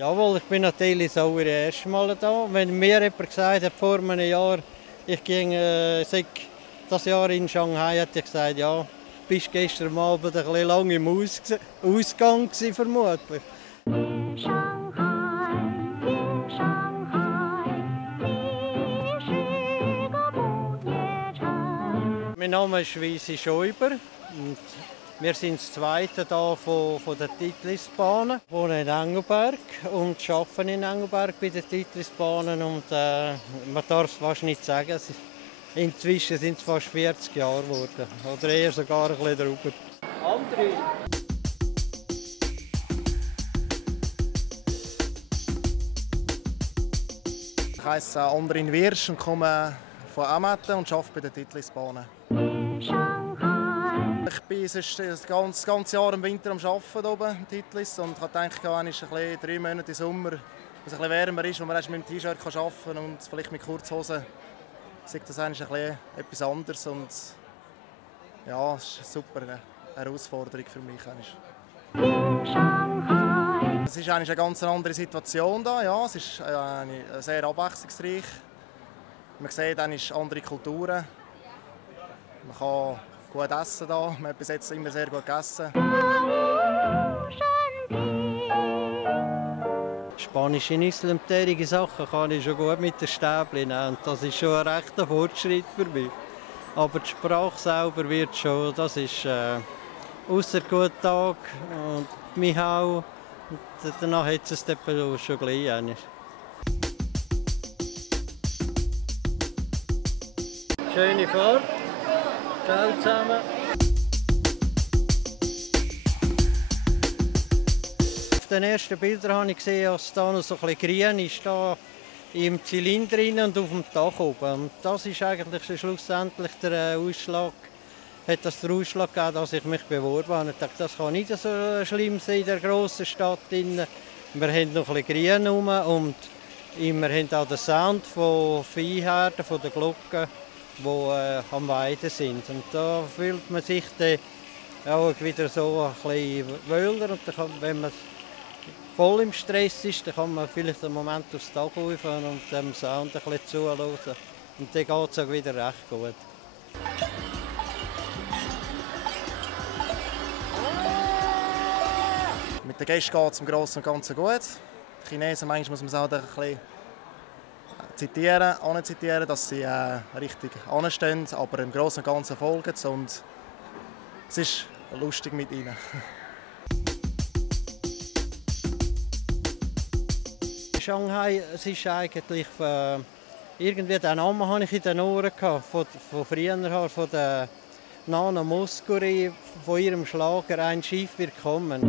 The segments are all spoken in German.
Jawohl, ich bin natürlich das erste Mal da. Wenn mir jemand gesagt hat, vor einem Jahr, ich ginge das Jahr in Shanghai, hätte ich gesagt, ja, bist gestern Abend ein bisschen lang im Ausgang gewesen, vermutlich. Mein Name ist Wiesi Schäuber und wir sind das Zweite hier von der Titlisbahnen. Ich wohne in Engelberg und arbeite in Engelberg bei den Titlisbahnen. Und, man darf es fast nicht sagen, inzwischen sind es fast 40 Jahre geworden. Oder eher sogar ein bisschen drüber. André. Ich heiße Andrin Wirsch und komme von Ameten und arbeite bei den Titlisbahnen. Ich bin das ganze Jahr im Winter am Arbeiten oben im Titlis und habe gedacht, wenn es 3 Monate im Sommer, es etwas wärmer ist, wo man mit dem T-Shirt arbeiten kann und vielleicht mit Kurzhosen, ist das eigentlich etwas anderes und ja, es ist eine super Herausforderung für mich. Es ist eigentlich eine ganz andere Situation da, ja, es ist sehr abwechslungsreich. Man sieht andere Kulturen, man kann gut essen da. Man hat bis jetzt immer sehr gut gegessen. Spanische Insel Sachen kann ich schon gut mit den Stäbchen nehmen. Und das ist schon ein rechter Fortschritt für mich. Aber die Sprache selber wird schon, das ist ausser guten Tag und Mihau. Und danach hat es schon gleich eigentlich. Schöne Fahrt. Ciao zusammen. Auf den ersten Bildern habe ich gesehen, dass da noch so ein bisschen grün ist, da im Zylinder drin und auf dem Dach oben. Und das ist eigentlich schlussendlich der Ausschlag, hat das den Ausschlag gegeben, dass ich mich beworben habe. Ich dachte, das kann nicht so schlimm sein in der grossen Stadt. Wir haben noch ein bisschen grün rum und wir haben auch den Sound von Viehherden, von den Glocken, die am Weiden sind. Und da fühlt man sich dann auch wieder so ein bisschen wohler. Und dann wenn man voll im Stress ist, dann kann man vielleicht einen Moment aufs Dach rauffahren und dem Sound ein bisschen zuhören. Und dann geht es auch wieder recht gut. Mit den Gästen geht es im Großen und Ganzen gut. Die Chinesen, manchmal muss man es auch ein bisschen zitieren, dass sie richtig anstehen, aber im Großen und Ganzen folgen sie und es ist lustig mit ihnen. Shanghai, es ist eigentlich irgendwie den Namen habe ich in den Ohren gehabt, von früher her, von der Nana Mouskouri, von ihrem Schlager «Ein Schiff wird kommen».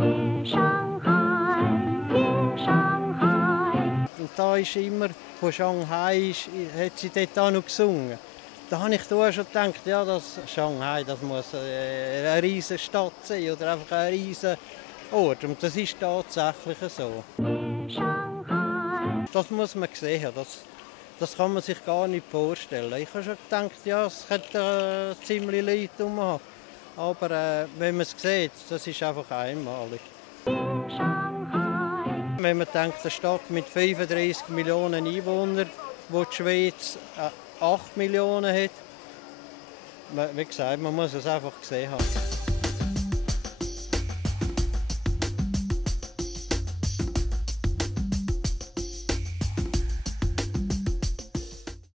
Und da ist immer von Shanghai, hat sie dort auch noch gesungen. Da habe ich da schon gedacht, ja, das Shanghai, das muss eine riesige Stadt sein oder einfach ein riesiger Ort. Und das ist tatsächlich so. Das muss man sehen, das kann man sich gar nicht vorstellen. Ich habe schon gedacht, ja, es könnte ziemlich Leute rum. Aber wenn man es sieht, das ist einfach einmalig. Wenn man denkt, eine Stadt mit 35 Millionen Einwohnern, wo die Schweiz 8 Millionen hat, wie gesagt, man muss es einfach gesehen haben.